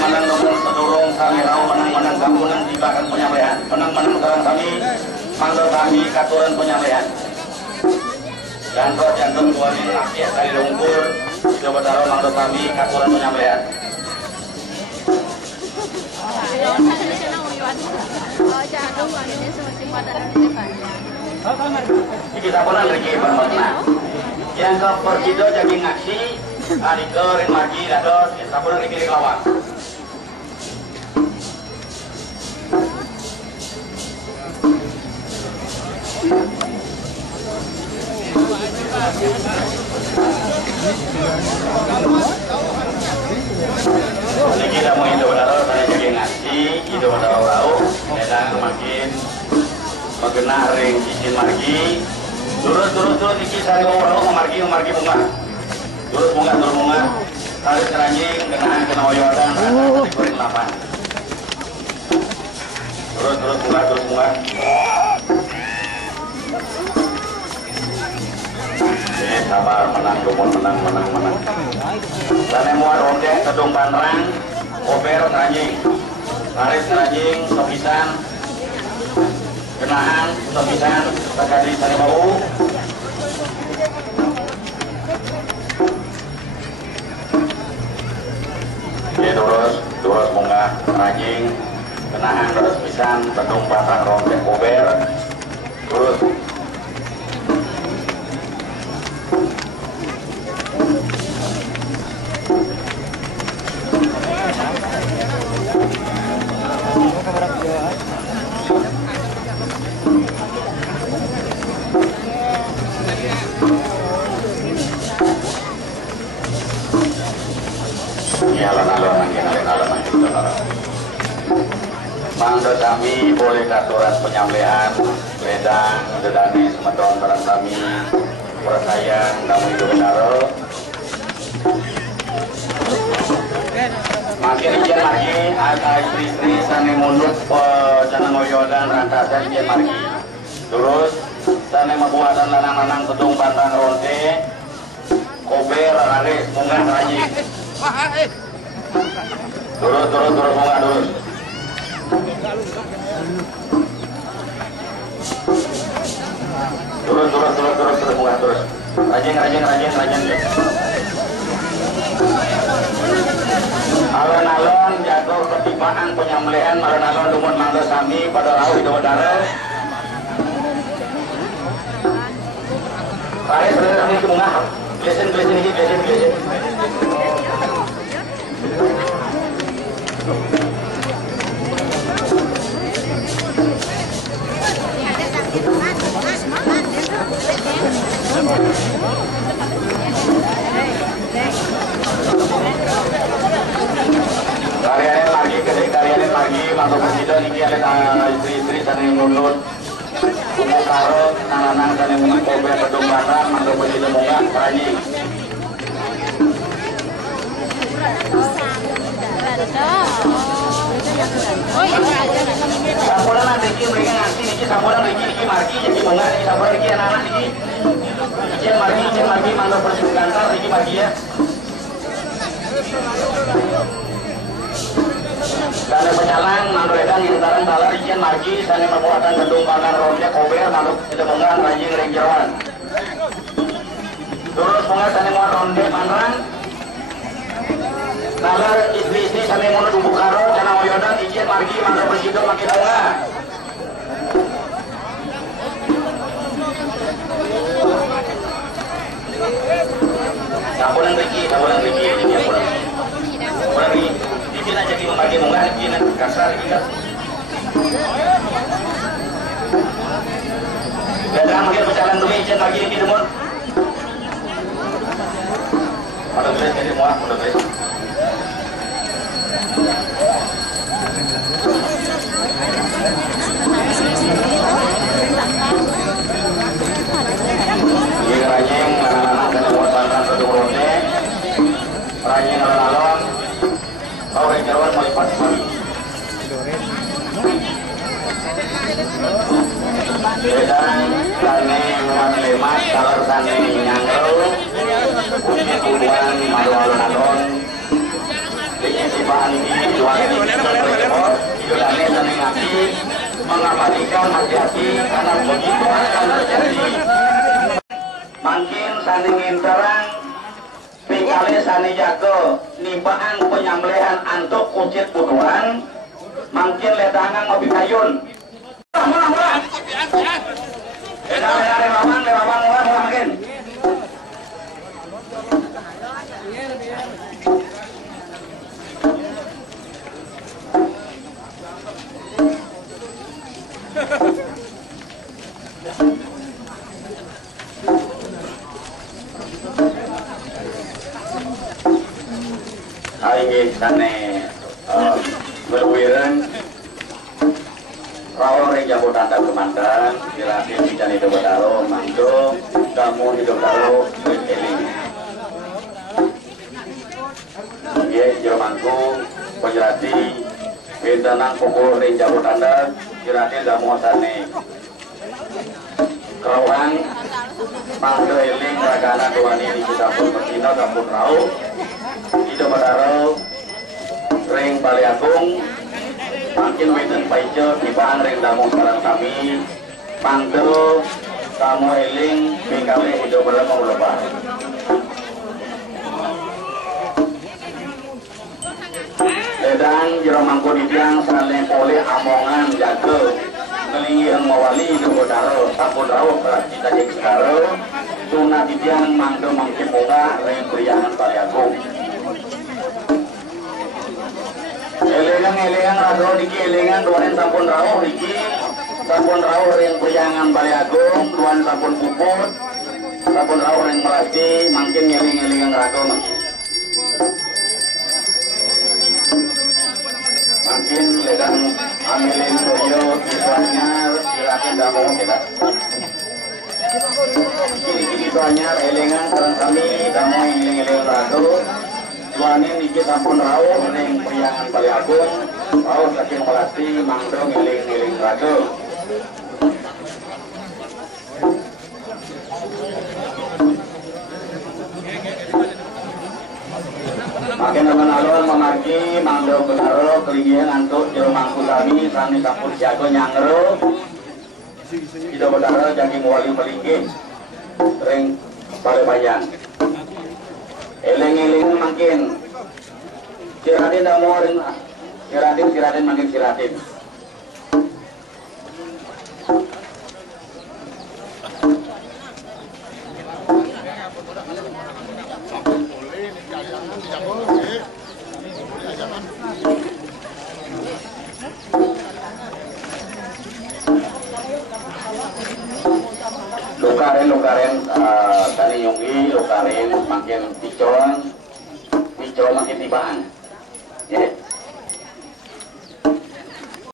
Menang nomor sedurung kami rau menang gabungan di belakang penyamrean. Menang sekarang kami manggil kami katuran penyamrean. Jantung dua di akhir dari lungkur coba taruh manggil kami katuran penyamrean. Kita pernah lagi bermakna. Yang ke persido jadi ngaksi, adikerin magi dados kita pernah lagi lawan. Kita mau hidup darah saya jadi ngaji hidup darah rau sedang makin mengenal ring cincin margi turun iki sari mau rau margi bunga turun bunga tarik keranjing dengan kena wayodan rata dikurin 8 turun bunga sabar menang dan mau ronde kedung banrang kober keranjing tarik keranjing sopisan kenahan sopisan terkadang sari bau ya terus bunga keranjing kenahan terus pisan kedung banrang ronde kober terus mangga kami boleh katuran penyamlean ledang dedani semeton barang kami percayaan kami benar makin izin lagi ada istri sani mundur jangan ngoyodan rantasan izin lagi terus sani membuatan lanang-lanang gedung bantang ronte kober laris munggah rajin turun bunga terus turun bunga terus rajin alon-alon jatuh ketibaan penyembelihan alon-alon lumut mangga sami pada rau itu udara laris ini ke bunga glesin Karyanin lagi masuk presiden ini ada istri-istri sana yang nunut bunga karot, nanang sana yang bunga kobe pedung batang masuk presiden bunga kerani sampuran nanti mereka ngasih niki sampuran niki margi niki bunga niki sampuran niki anak-anak niki izin margi masuk presiden kantor niki margi ya Dana penyalang, mandu edang, intaran, talar, izin margi, sana perbuatan gedung bakar ronde, kober, mandu itu bunga, rajin, ring jeruan. Terus bunga, sana mau ronde, manrang. Talar, istri-istri, sana mau dubuk karo, sana oyodan, izin margi, mandu bersido, makin bunga. Sampulan Riki, ini ya pulang. Pulang Riki. Bikin aja di membagi munggah, bikin kasar kita. Dadang mungkin berjalan dulu, izin lagi ini demon. Pada tulis jadi muak, pada tulis. Ini rajin, anak-anak dan muatan kedua ronde, rajin alon-alon. Kau yang jeruan mau lipat galor sane nyangro puji tujuan malu alun-alun dikisipan ini jual ini berkebor idolane sane ngaki mengabadikan hati-hati karena begitu akan terjadi makin sane nginterang pikale sane jago nimbaan penyembelihan antuk kucit putuan makin ledangan ngopi kayun murah lewang murah makin Hai sane berwiran rawon yang jago tanda kemantan dilatih bicara hidup berdaro mangko kamu hidup berdaro berkeling ya jermanku penjelati bentanang pukul yang jago tanda dilatih kamu sane kawan mangko eling ragana duani di kita pun bertina kampung rau hidup berdaro ring Bali Agung makin weten paice tibaan ring damu sareng kami pangteu kamu eling bingkale hidup berlemah lebar ledang jero mangko dibiang saleh oleh amongan jaga ngelingi yang mawali hidup berdaro sampun rawuh kita jek sekaro tuna dibiang mangdo mangkin bunga ring priangan Bali Agung elengan rado niki elengan duanen sampun rawuh niki sampun rawuh ring priangan Bali Agung duan sampun puput sampun rawuh ring Melasti makin eling-elingan rado makin ledang amilin doyo iswanya dirakin damu kita kini doanya elengan sareng kami damu eling-eling rado tuanin niki sampun rawuh ning priangan Bali Agung rawuh saking Melasti mangdo ngiling-ngiling raga makin alun-alun memargi mangdo benaro kelingian antuk jero mangku kami sami sampun siaga nyangro hidup benaro jangi muali melinggih ring Palebayan eling-eling makin siratin dah mau ring siratin makin siratin Lukaren tani nyungi lukaren makin picon makin tibaan ya